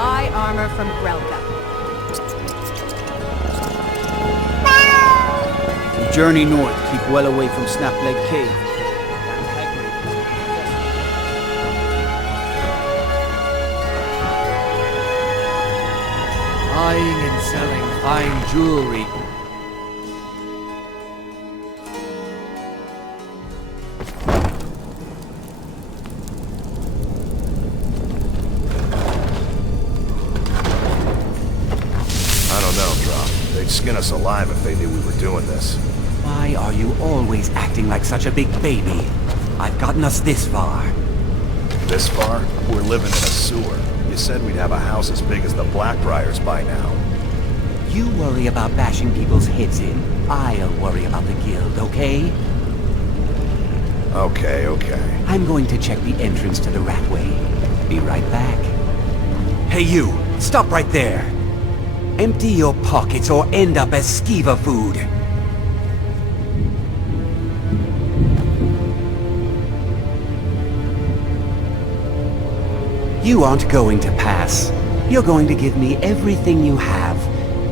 buy armor from Haelga. Journey north, keep well away from Snapleg Cave. Buying and selling fine jewelry. I don't know, Drhaff. They'd skin us alive if they knew we were doing this. Why are you always acting like such a big baby? I've gotten us this far. This far? We're living in a sewer. You said we'd have a house as big as the Blackbriars by now. You worry about bashing people's heads in. I'll worry about the guild, okay? Okay. I'm going to check the entrance to the Ratway. Be right back. Hey you! Stop right there! Empty your pockets or end up as skeever food. You aren't going to pass. You're going to give me everything you have.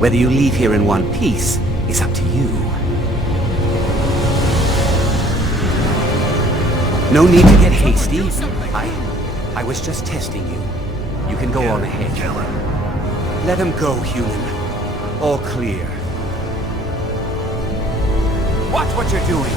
Whether you leave here in one piece is up to you. No need to get hasty. I was just testing you. You can go on ahead. Kill him. Let him go, Hewnon. All clear. Watch what you're doing.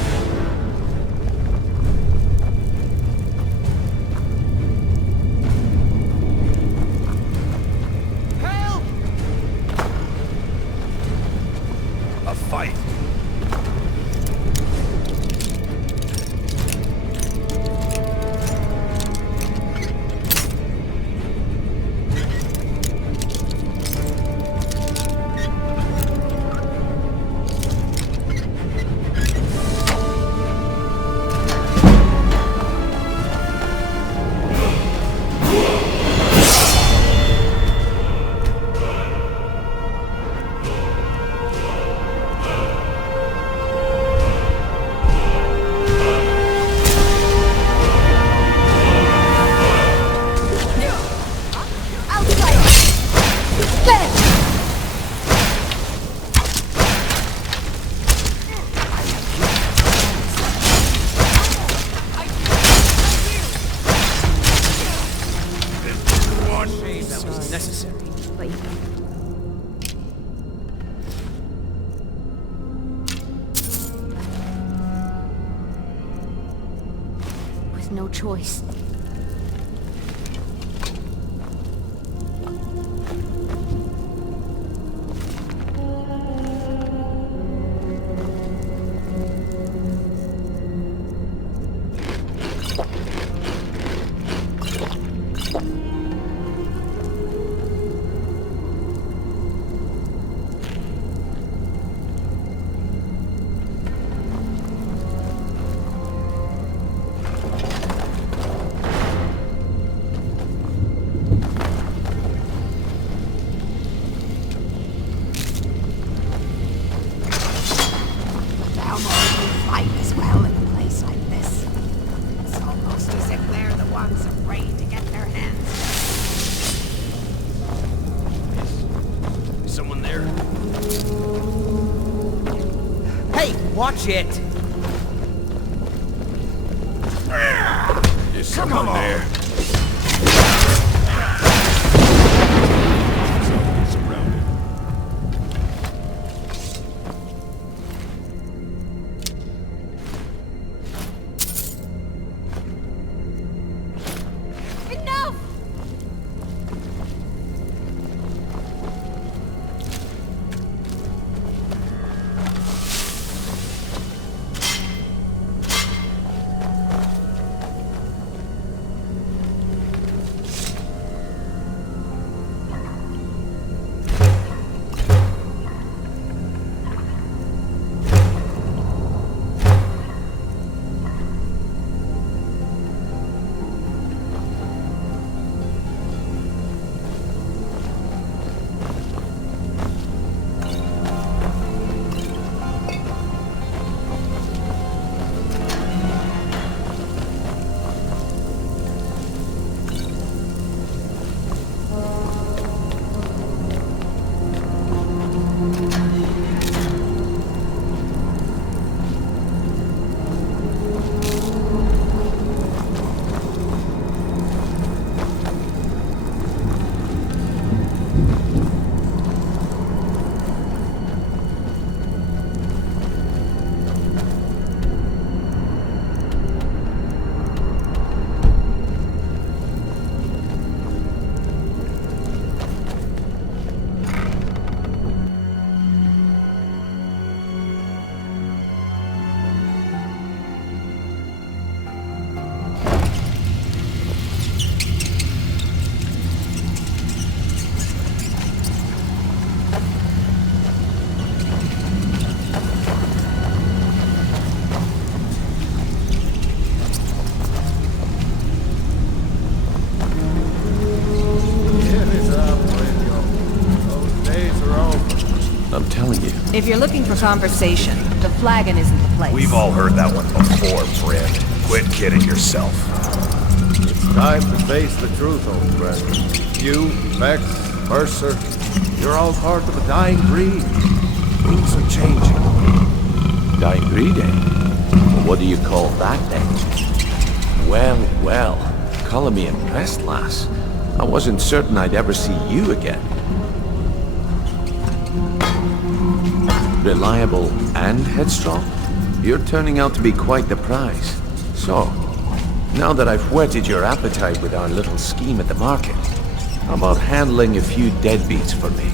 A fight. No choice. Watch it! Is someone there? Surrounded. Enough! If you're looking for conversation, the flagon isn't the place. We've all heard that one before, Bryn. Quit kidding yourself. It's time to face the truth, old friend. You, Vex, Mercer, you're all part of a dying breed. Things are changing. Dying breed, eh? Well, what do you call that, then? Well, well. Calling me impressed, lass. I wasn't certain I'd ever see you again. Reliable and headstrong? You're turning out to be quite the prize. So, now that I've whetted your appetite with our little scheme at the market, how about handling a few deadbeats for me?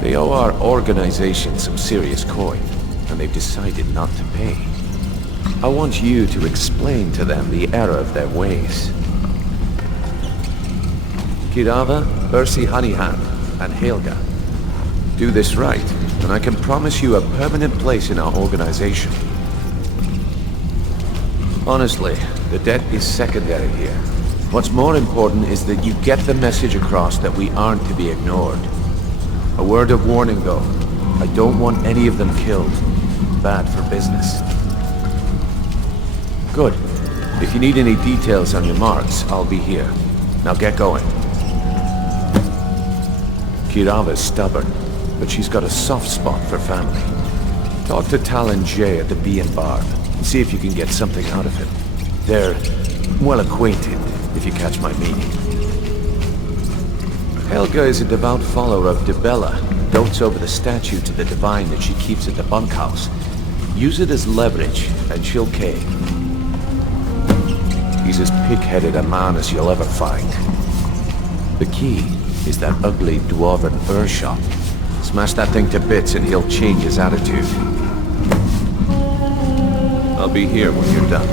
They owe our organization some serious coin, and they've decided not to pay. I want you to explain to them the error of their ways. Keerava, Bersi, and Haelga. Do this right, and I can promise you a permanent place in our organization. Honestly, the debt is secondary here. What's more important is that you get the message across that we aren't to be ignored. A word of warning, though. I don't want any of them killed. Bad for business. Good. If you need any details on your marks, I'll be here. Now get going. Keerava's stubborn, but she's got a soft spot for family. Talk to Talen J at the Bee and Barb, and see if you can get something out of him. They're well acquainted, if you catch my meaning. Haelga is a devout follower of dibella, dotes over the statue to the divine that she keeps at the bunkhouse. Use it as leverage, and she'll cave. He's as pig-headed a man as you'll ever find. The key is that ugly dwarven Urshot. Smash that thing to bits and he'll change his attitude. I'll be here when you're done.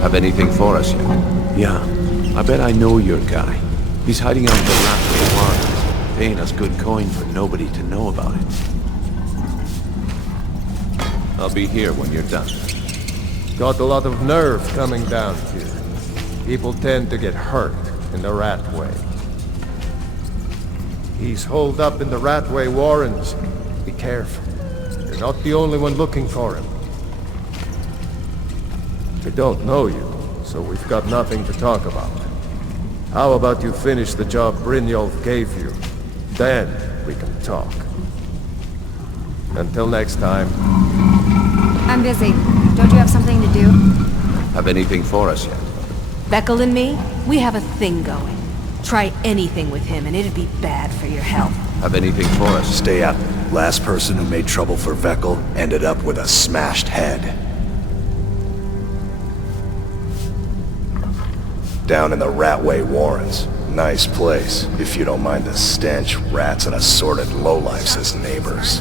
Have anything for us yet? Yeah, I bet I know your guy. He's hiding out in the Ratway Warrens, paying us good coin for nobody to know about it. I'll be here when you're done. Got a lot of nerve coming down here. People tend to get hurt in the Ratway. He's holed up in the Ratway Warrens. Be careful. You're not the only one looking for him. We don't know you, so we've got nothing to talk about. How about you finish the job Brynjolf gave you? Then we can talk. Until next time. I'm busy. Don't you have something to do? Have anything for us yet? Vekkel and me, we have a thing going. Try anything with him and it'd be bad for your health. Have anything for us? Stay out. Last person who made trouble for Vekkel ended up with a smashed head. Down in the Ratway Warrens. Nice place, if you don't mind the stench, rats, and assorted lowlifes as neighbors.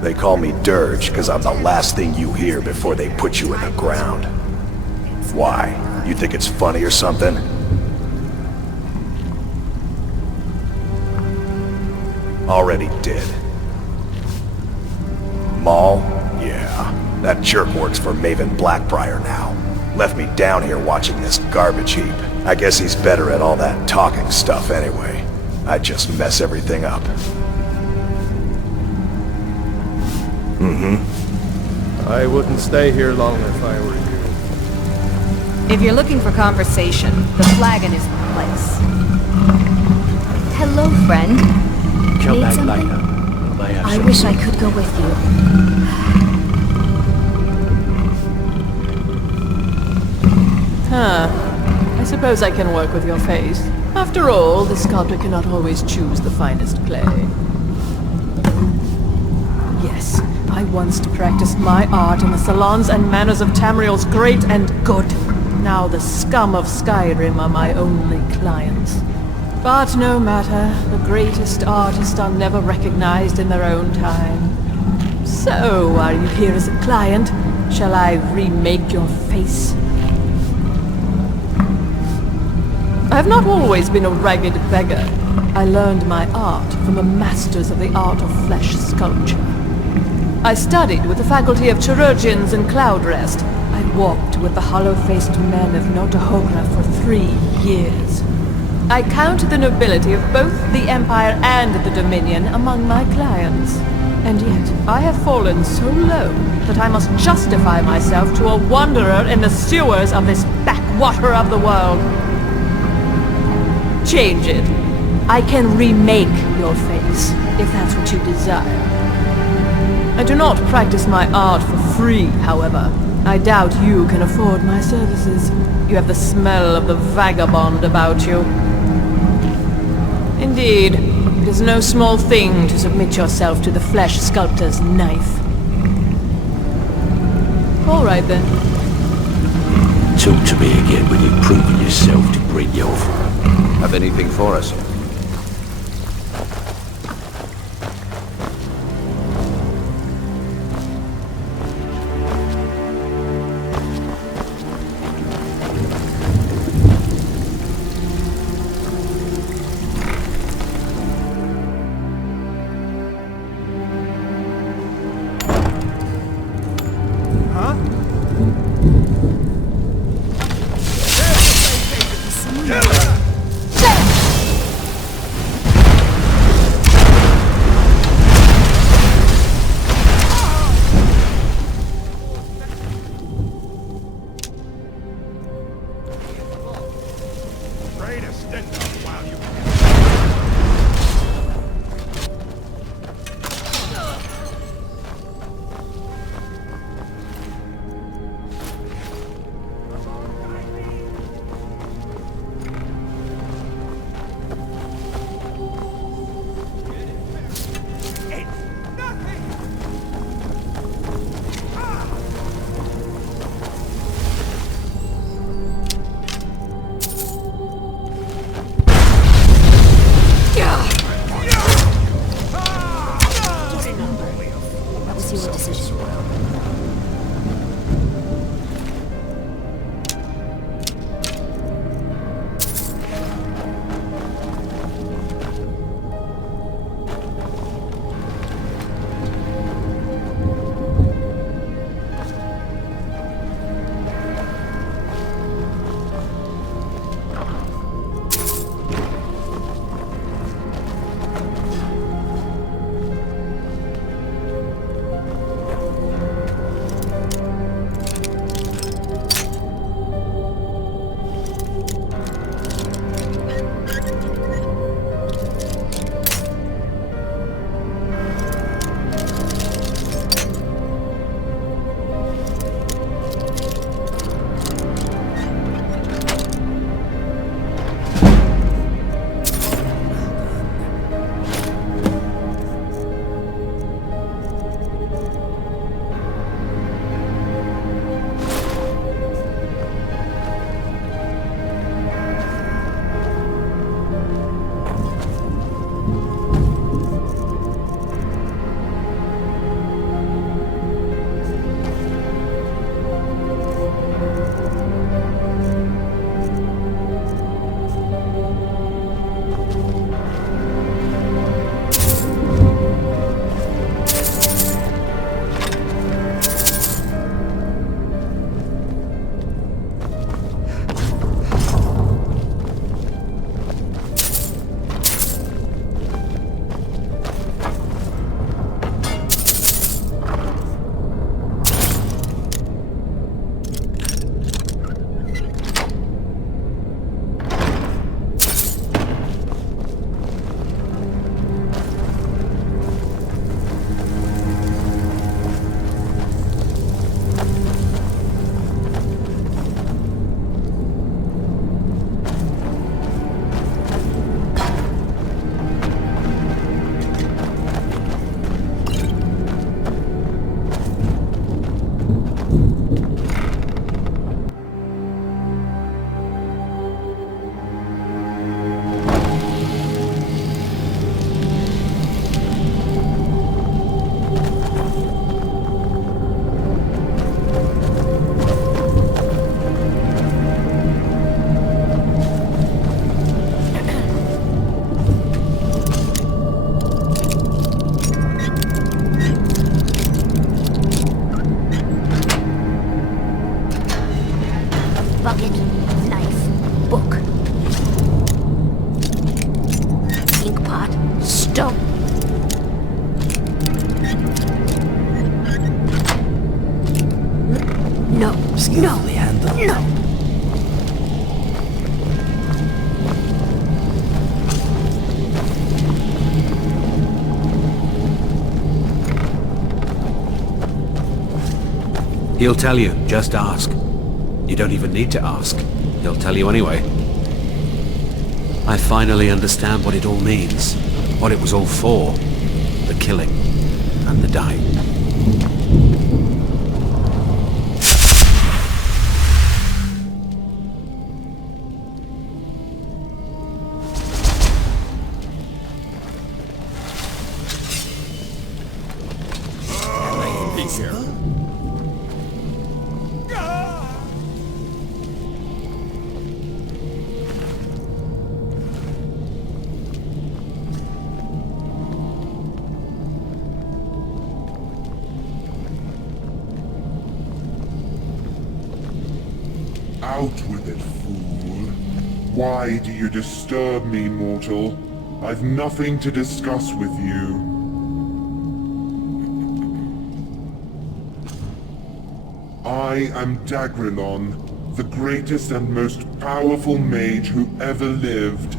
They call me Dirge because I'm the last thing you hear before they put you in the ground. Why? You think it's funny or something? Already did. Maul? Yeah. That jerk works for Maven Blackbriar now. Left me down here watching this garbage heap. I guess he's better at all that talking stuff anyway. I just mess everything up. I wouldn't stay here long if I were you. If you're looking for conversation, the flagon is the place. Hello, friend. Come Need back something? later. I wish I could go with you. I suppose I can work with your face. After all, the sculptor cannot always choose the finest clay. Yes, I once practiced my art in the salons and manners of Tamriel's great and good. Now the scum of Skyrim are my only clients. But no matter, the greatest artists are never recognized in their own time. So, are you here as a client? Shall I remake your face? I have not always been a ragged beggar. I learned my art from the masters of the art of flesh sculpture. I studied with the faculty of chirurgeons in Cloudrest. I walked with the hollow-faced men of Notahogra for 3 years. I count the nobility of both the Empire and the Dominion among my clients. And yet, I have fallen so low that I must justify myself to a wanderer in the sewers of this backwater of the world. Change it. I can remake your face, if that's what you desire. I do not practice my art for free, however. I doubt you can afford my services. You have the smell of the vagabond about you. Indeed, it is no small thing to submit yourself to the flesh sculptor's knife. All right then. Talk to me again when you've proven yourself to Brynjolf. Have anything for us yet? He'll tell you, just ask. You don't even need to ask. He'll tell you anyway. I finally understand what it all means. What it was all for. The killing. And the dying. Out with it, fool. Why do you disturb me, mortal? I've nothing to discuss with you. I am Dagri'lon, the greatest and most powerful mage who ever lived.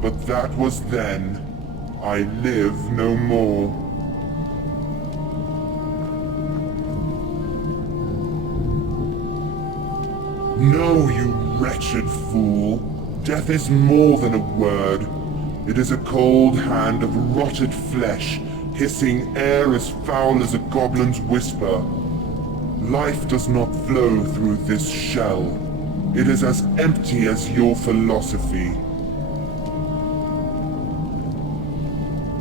But that was then. I live no more. No, you wretched fool. Death is more than a word. It is a cold hand of rotted flesh, hissing air as foul as a goblin's whisper. Life does not flow through this shell. It is as empty as your philosophy.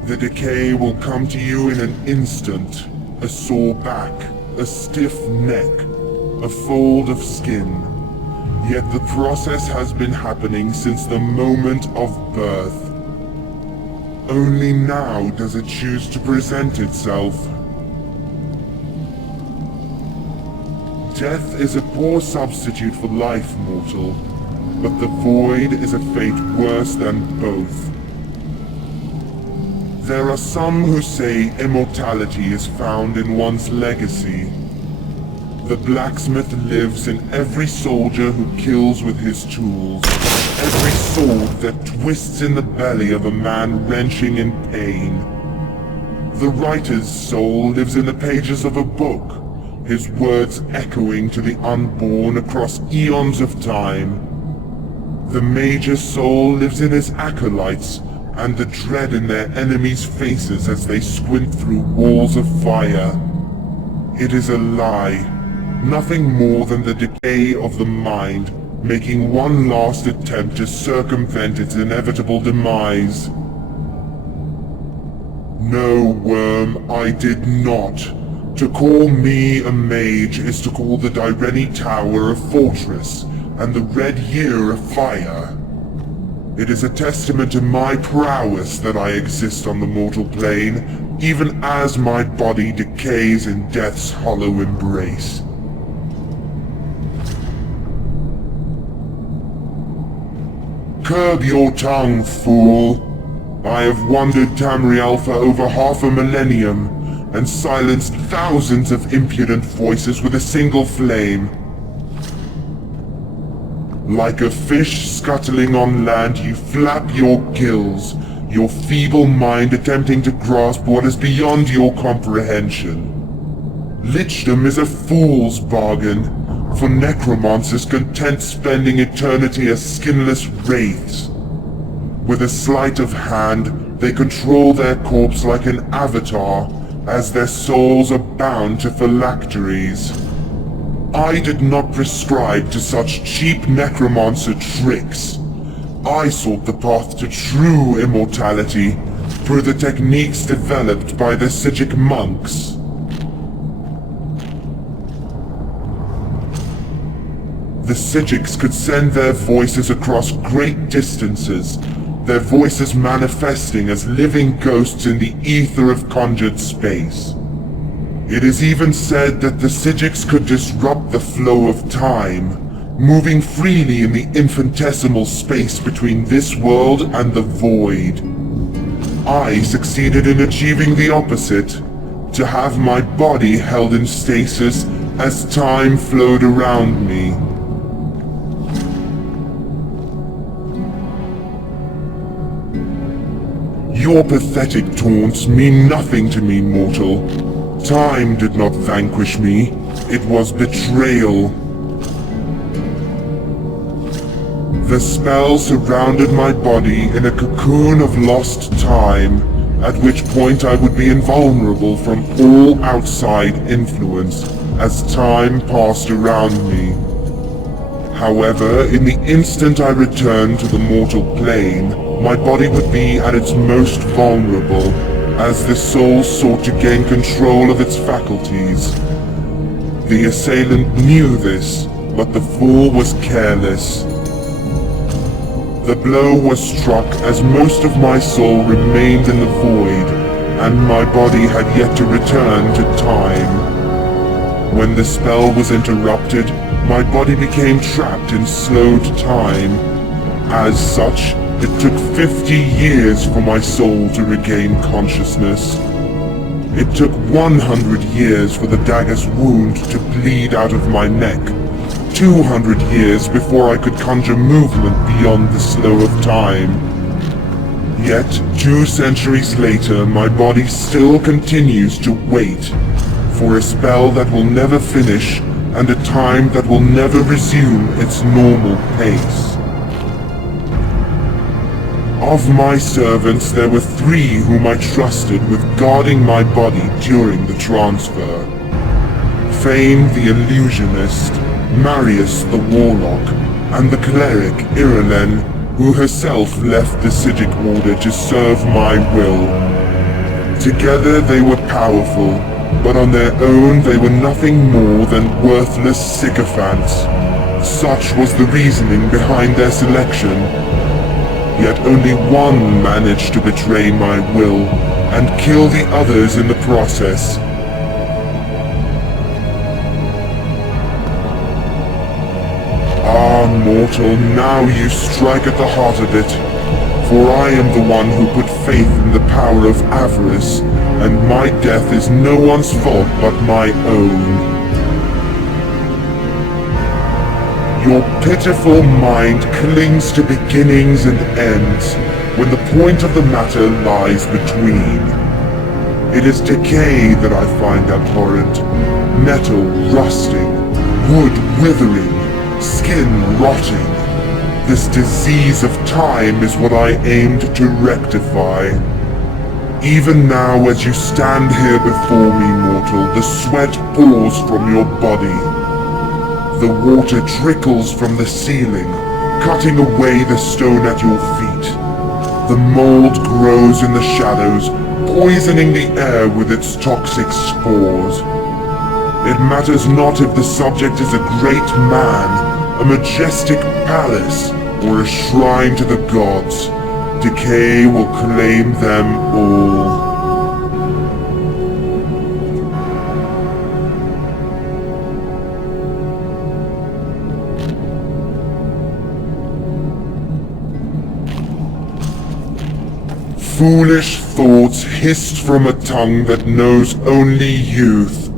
The decay will come to you in an instant. A sore back, a stiff neck, a fold of skin. Yet the process has been happening since the moment of birth. Only now does it choose to present itself. Death is a poor substitute for life, mortal, but the void is a fate worse than both. There are some who say immortality is found in one's legacy. The blacksmith lives in every soldier who kills with his tools, every sword that twists in the belly of a man wrenching in pain. The writer's soul lives in the pages of a book, his words echoing to the unborn across eons of time. The mage's soul lives in his acolytes, and the dread in their enemies' faces as they squint through walls of fire. It is a lie. Nothing more than the decay of the mind, making one last attempt to circumvent its inevitable demise. No, worm, I did not. To call me a mage is to call the Drhaff Tower a fortress, and the Red Year a fire. It is a testament to my prowess that I exist on the mortal plane, even as my body decays in death's hollow embrace. Curb your tongue, fool. I have wandered Tamriel for over half a millennium, and silenced thousands of impudent voices with a single flame. Like a fish scuttling on land, you flap your gills, your feeble mind attempting to grasp what is beyond your comprehension. Lichdom is a fool's bargain, for necromancers content spending eternity as skinless wraiths. With a sleight of hand, they control their corpse like an avatar, as their souls are bound to phylacteries. I did not prescribe to such cheap necromancer tricks. I sought the path to true immortality through the techniques developed by the Psijic monks. The Psijics could send their voices across great distances, their voices manifesting as living ghosts in the ether of conjured space. It is even said that the Psijics could disrupt the flow of time, moving freely in the infinitesimal space between this world and the void. I succeeded in achieving the opposite, to have my body held in stasis as time flowed around me. Your pathetic taunts mean nothing to me, mortal. Time did not vanquish me. It was betrayal. The spell surrounded my body in a cocoon of lost time, at which point I would be invulnerable from all outside influence as time passed around me. However, in the instant I returned to the mortal plane, my body would be at its most vulnerable, as the soul sought to gain control of its faculties. The assailant knew this, but the fool was careless. The blow was struck as most of my soul remained in the void, and my body had yet to return to time. When the spell was interrupted, my body became trapped in slowed time. As such, it took 50 years for my soul to regain consciousness. It took 100 years for the dagger's wound to bleed out of my neck. 200 years before I could conjure movement beyond the slow of time. Yet, 2 centuries later, my body still continues to wait for a spell that will never finish and a time that will never resume its normal pace. Of my servants, there were 3 whom I trusted with guarding my body during the transfer. Fame the illusionist, Marius the warlock, and the cleric Irelen, who herself left the Sidic Order to serve my will. Together they were powerful, but on their own they were nothing more than worthless sycophants. Such was the reasoning behind their selection. Yet only one managed to betray my will, and kill the others in the process. Ah, mortal, now you strike at the heart of it. For I am the one who put faith in the power of avarice, and my death is no one's fault but my own. Your pitiful mind clings to beginnings and ends, when the point of the matter lies between. It is decay that I find abhorrent, metal rusting, wood withering, skin rotting. This disease of time is what I aimed to rectify. Even now, as you stand here before me, mortal, the sweat pours from your body. The water trickles from the ceiling, cutting away the stone at your feet. The mold grows in the shadows, poisoning the air with its toxic spores. It matters not if the subject is a great man, a majestic palace, or a shrine to the gods. Decay will claim them all. Foolish thoughts hissed from a tongue that knows only youth.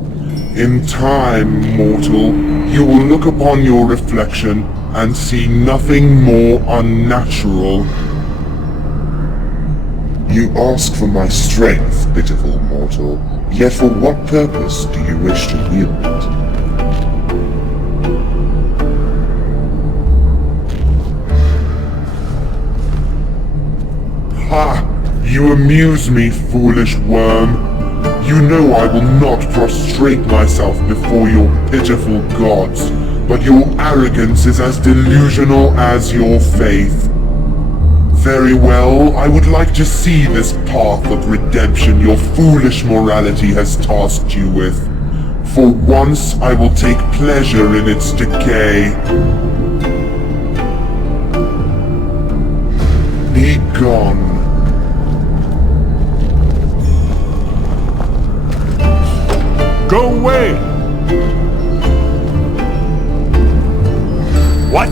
In time, mortal, you will look upon your reflection and see nothing more unnatural. You ask for my strength, pitiful mortal, yet for what purpose do you wish to wield it? Ha! You amuse me, foolish worm. You know I will not prostrate myself before your pitiful gods, but your arrogance is as delusional as your faith. Very well, I would like to see this path of redemption your foolish morality has tasked you with. For once, I will take pleasure in its decay. Be gone. Go away! What?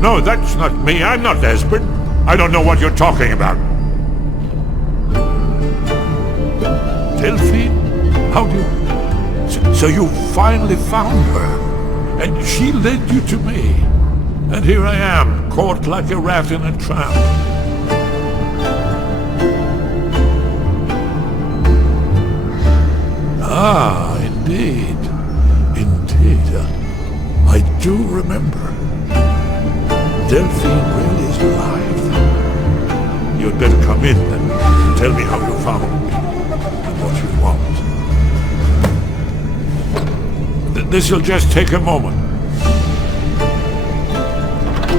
No, that's not me. I'm not Esbern. I don't know what you're talking about. Delphine? How do you... So you finally found her, and she led you to me. And here I am, caught like a rat in a trap. Ah, indeed. Indeed. I do remember. Delphine really is alive. You'd better come in and tell me how you found me and what you want. This'll just take a moment.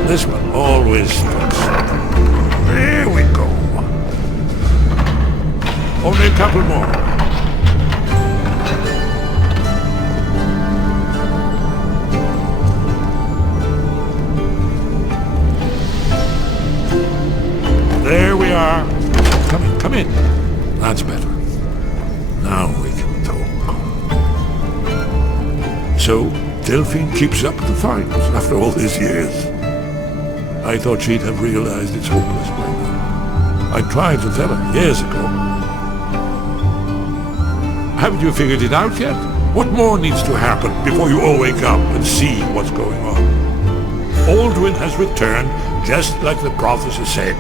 This one always starts. There we go. Only a couple more. There we are. Come in. That's better. Now we can talk. So, Delphine keeps up the fight after all these years. I thought she'd have realized it's hopeless by now. I tried to tell her years ago. Haven't you figured it out yet? What more needs to happen before you all wake up and see what's going on? Alduin has returned just like the prophecy said.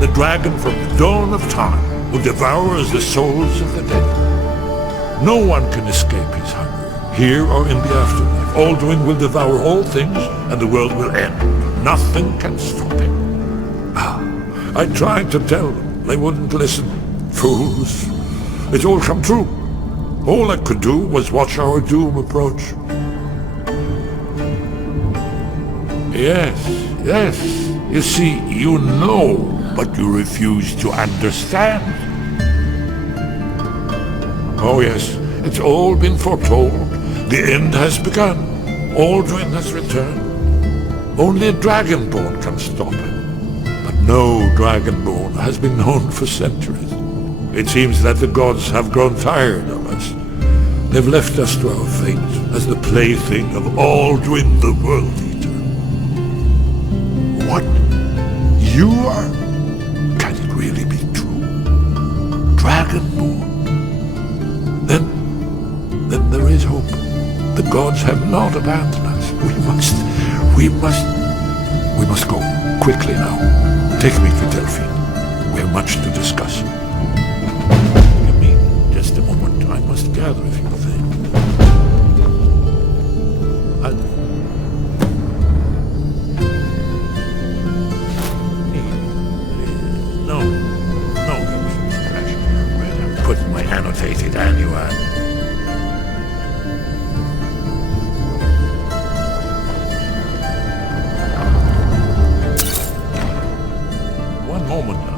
The dragon from the dawn of time who devours the souls of the dead. No one can escape his hunger, here or in the afterlife. Alduin will devour all things and the world will end. Nothing can stop him. I tried to tell them. They wouldn't listen. Fools. It's all come true. All I could do was watch our doom approach. Yes. You see, you know, but you refuse to understand. Oh yes, it's all been foretold. The end has begun. Alduin has returned. Only a dragonborn can stop him. But no dragonborn has been known for centuries. It seems that the gods have grown tired of us. They've left us to our fate as the plaything of Alduin the World Eater. What? You are? Can it really be true? Dragonborn? Then there is hope. The gods have not abandoned us. We must go. Quickly now. Take me to Delphine. We have much to discuss. Give me just a moment. I must gather a few things. No. Where I put my annotated annual.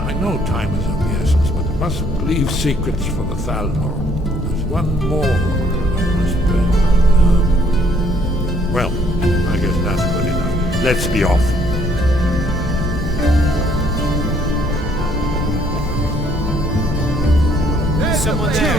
I know time is of the essence, but mustn't leave secrets for the Thalmor. There's one more I must bring. Well, I guess that's good enough. Let's be off. Someone there.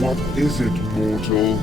What is it, mortal?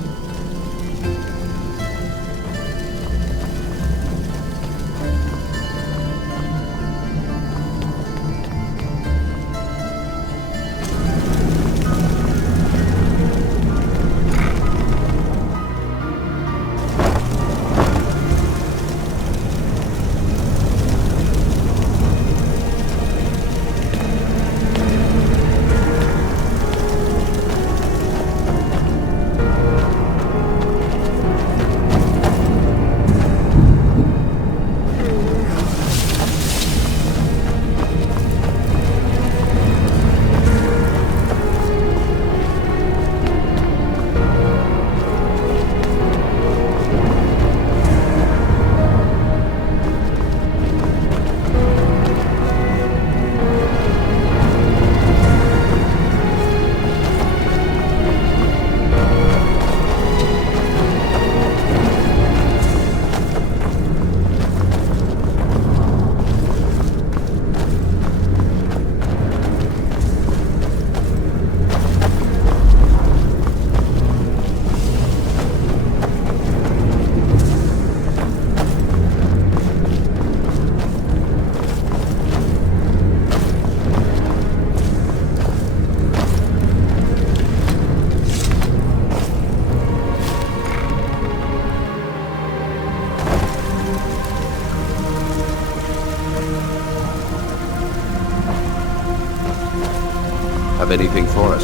Have anything for us?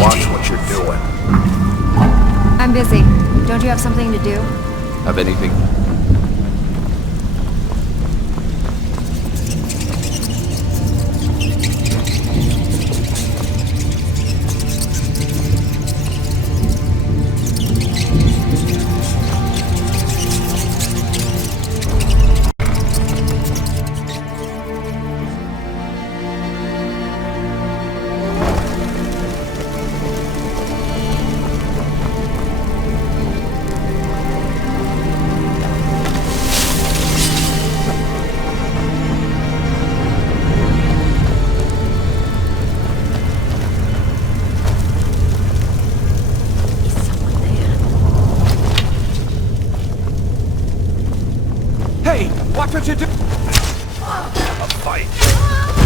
Watch what you're doing. I'm busy. Don't you have something to do? Have anything? Hey, watch what you do! A fight.